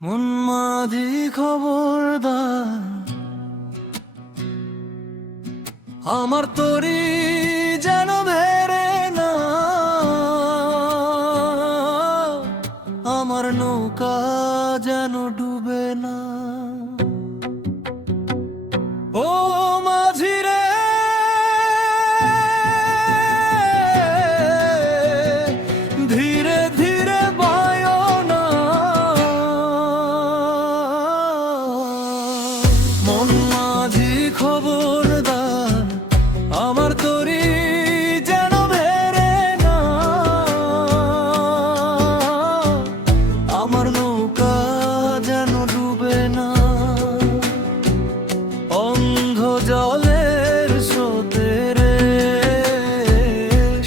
মন মাঝি খবরদার, আমার তরি যেন ভেরে না, আমার নৌকা যেন ডুবে না। ও মাঝি রে, ধীরে ধীরে বায়ো না, মন মাঝি খবরদার, আমার তরি যেন ভেরে না, আমার নৌকা যেন ডুবে না। অন্ধ জলের স্রোতে রে,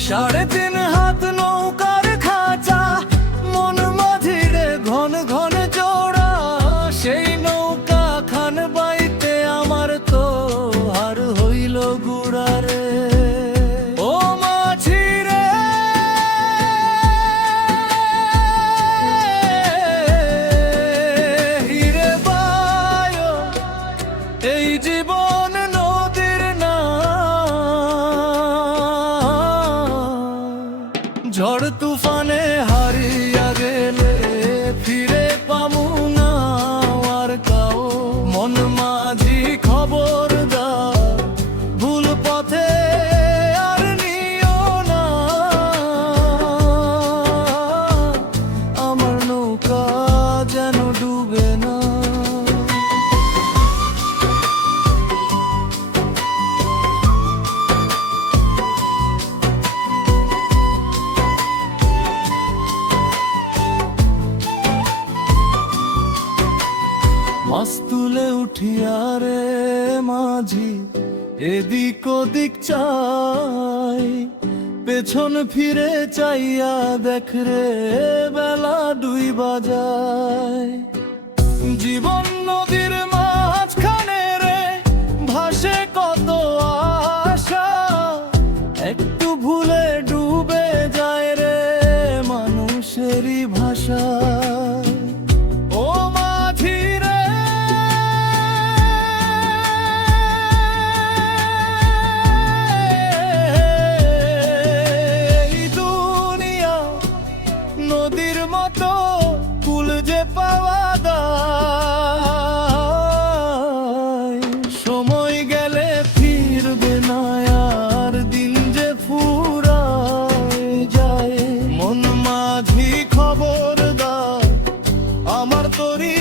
3.5 হাত নৌকার খাঁচা, মন মাঝি রে ঘন ঘন জোড়া, সেই নৌকা খান বাইতে আমার তো হার হইল গুড়া রে। ও মাঝি রে, হিরে বায়ো, এই জীবন নদীর না, ঝড় তুফানে হারিয়া গেলে ফিরে পামু না আর কাও। মন মাঝি খবরদার, ভুল পথে আর নিও না, আমার নৌকা যেন ডুবে না। মাছ তুলে উঠিয়া রে মাঝি, এদিক ওদিক চাই, পেছন ফিরে চাইয়া দেখ রে বেলা 2 বাজায়। জীবন নদীর মাঝখানে রে, ভাসে কত আশা, একটু ভুলে ডুবে যায় রে মানুষেরই ভাষা। ও মাঝি রে, এই দুনিয়া নদীর মতো কুল যে পাওয়া দায়, সময় গেলে ফিরবে না আর দিন যে ফুরায় যায়। মন মাঝি খবরদার, আমার তরি